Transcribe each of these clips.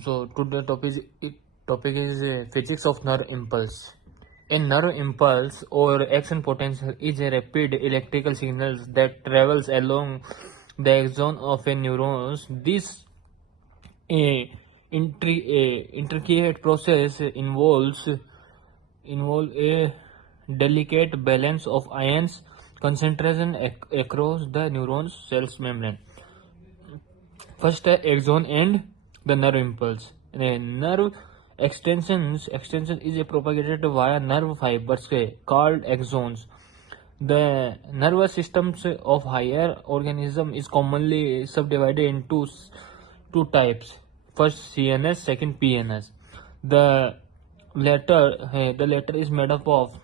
So today topic is physics of nerve impulse. A nerve impulse or action potential is a rapid electrical signal that travels along the axon of a neuron. This a, intricate process involve a delicate balance of ions concentration across the neuron's cell's membrane. First, axon and the nerve impulse. Nerve extension is propagated via nerve fibers called axons. The nervous systems of higher organism is commonly subdivided into two types. First CNS, second PNS. The latter is made up of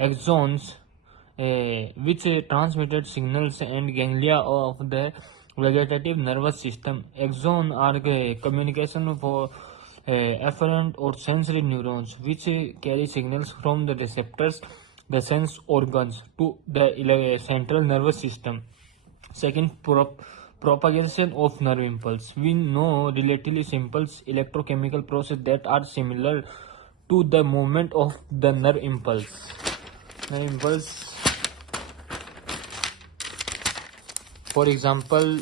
axons, which transmitted signals and ganglia of the vegetative nervous system. Axons are communication for afferent or sensory neurons, which carry signals from the receptors, the sense organs, to the central nervous system. Second, propagation of nerve impulse. We know relatively simple electrochemical processes that are similar to the movement of the nerve impulse. Nerve impulse, for example,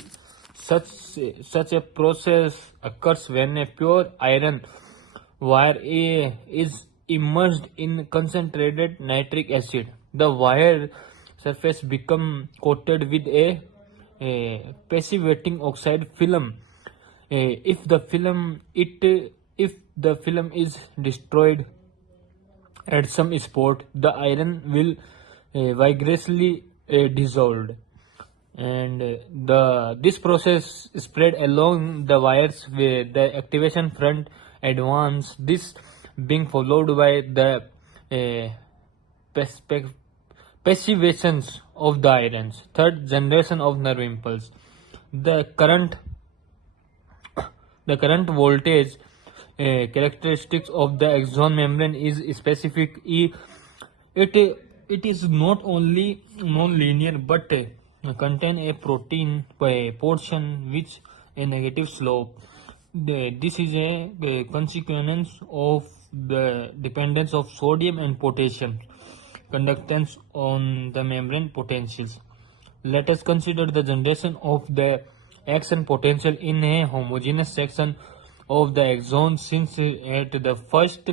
such a process occurs when a pure iron wire is immersed in concentrated nitric acid. The wire surface becomes coated with a passivating oxide film. If the film is destroyed at some spot, the iron will vigorously dissolved, and this process spread along the wires with the activation front advance, this being followed by the uh, passivations of the irons. Third generation of nerve impulse. The current the current voltage characteristics of the axon membrane is specific. It is not only non-linear but contain a protein portion which a negative slope. This is a consequence of the dependence of sodium and potassium conductance on the membrane potentials. Let us consider the generation of the action potential in a homogeneous section of the axon. Since at the first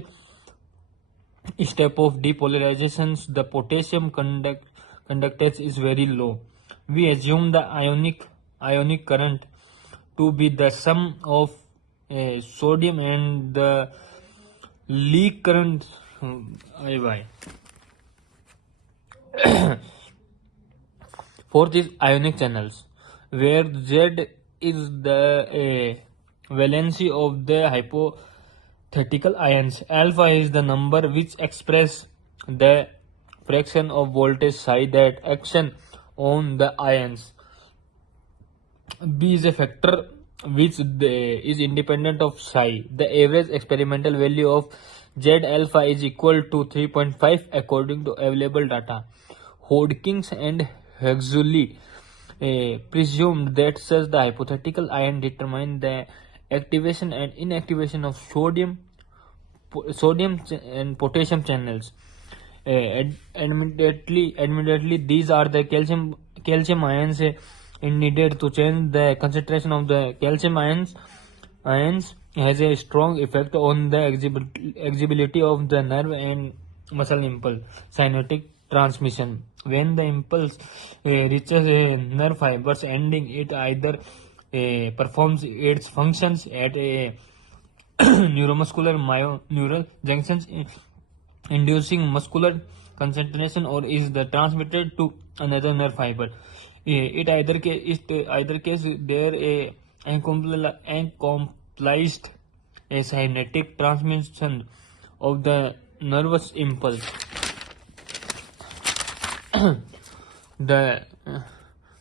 step of depolarizations the potassium conductance is very low, we assume the ionic current to be the sum of sodium and the leak current IY. Fourth is ionic channels, where Z is the valency of the hypothetical ions. Alpha is the number which express the fraction of voltage psi that action on the ions. B is a factor which is independent of psi. The average experimental value of Z alpha is equal to 3.5 according to available data. Hodgkins and Huxley presumed that such the hypothetical ion determine the activation and inactivation of sodium and potassium channels. Admittedly, these are the calcium ions needed to change the concentration of the calcium ions has a strong effect on the exhibibility of the nerve and muscle impulse synaptic transmission. When the impulse reaches a nerve fibers ending, it either performs its functions at a neuromuscular myo-neural junctions inducing muscular concentration, or is the transmitted to another nerve fiber. Either case there a accomplished a synaptic transmission of the nervous impulse. the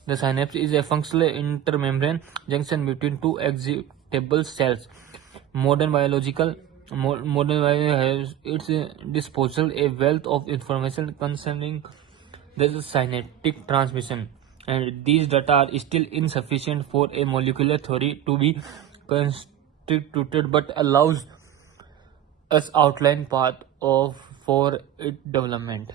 the synapse is a functional intermembrane junction between two excitable cells. Modern biology has its disposal a wealth of information concerning the synaptic transmission, and these data are still insufficient for a molecular theory to be strict rooted but allows us outline path of for its development.